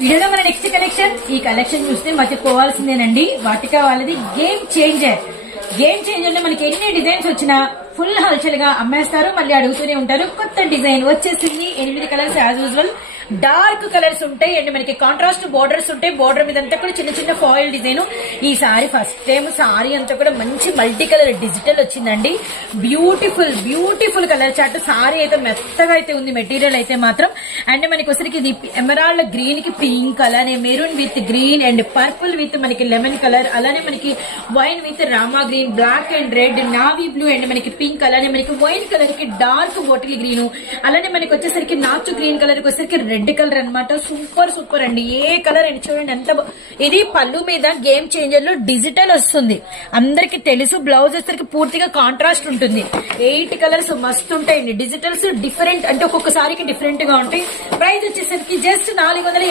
వీడియోలో మన next collection. ఈ కలెక్షన్ చూస్తే మర్చిపోవాల్సిందేనండి. వాటికా వాళ్ళది గేమ్ చేంజర్. గేమ్ చేంజర్ లో మనకి ఎన్ని డిజైన్స్ వచ్చినా ఫుల్ హల్చల్ గా అమ్మేస్తారు, మళ్ళీ అడుగుతూనే ఉంటారు. కొత్త డిజైన్ వచ్చేసింది. 8 colours as usual. Dark colours ఉంటాయి అండ్ మనకి కాంట్రాస్ట్ బోర్డర్స్ ఉంటాయి. బోర్డర్ మీద అంతా కూడా చిన్న చిన్న ఫాయిల్ డిజైన్. ఈ సారీ ఫస్ట్ టైం సారీ అంతా కూడా మంచి మల్టీ కలర్ డిజిటల్ వచ్చిందండి. Beautiful beautiful colour chart. Sorry అయితే మెత్తగా అయితే ఉంది, మెటీరియల్ అయితే మాత్రం. అండ్ మనకి వచ్చరికి ఇది ఎమరాల్డ్ గ్రీన్ కి పింక్, అలానే maroon with green and purple with మనకి లెమన్ కలర్, అలానే మనకి wine with Rama green, black and red, navy blue and మనకి పింక్, అలానే మనకి వైన్ కలర్ కి డార్క్ బాటిల్ గ్రీన్, అలానే మనకి వచ్చేసరికి నాచు గ్రీన్ కలర్ కి వచ్చేసరికి రెడ్ కలర్ అనమాట. సూపర్ సూపర్ అండి. ఏ కలర్ అండి చూడండి ఎంత ఇది పళ్ళు మీద గేమ్ చేంజర్ లో డిజిటల్ వస్తుంది, అందరికి తెలుసు. బ్లౌజ్ వచ్చేసరికి పూర్తిగా కాంట్రాస్ట్ ఉంటుంది. 8 కలర్స్ మస్తు ఉంటాయండి. డిజిటల్స్ డిఫరెంట్ అంటే ఒక్కొక్కసారికి డిఫరెంట్ గా ఉంటాయి. ప్రైస్ వచ్చేసరికి జస్ట్ 450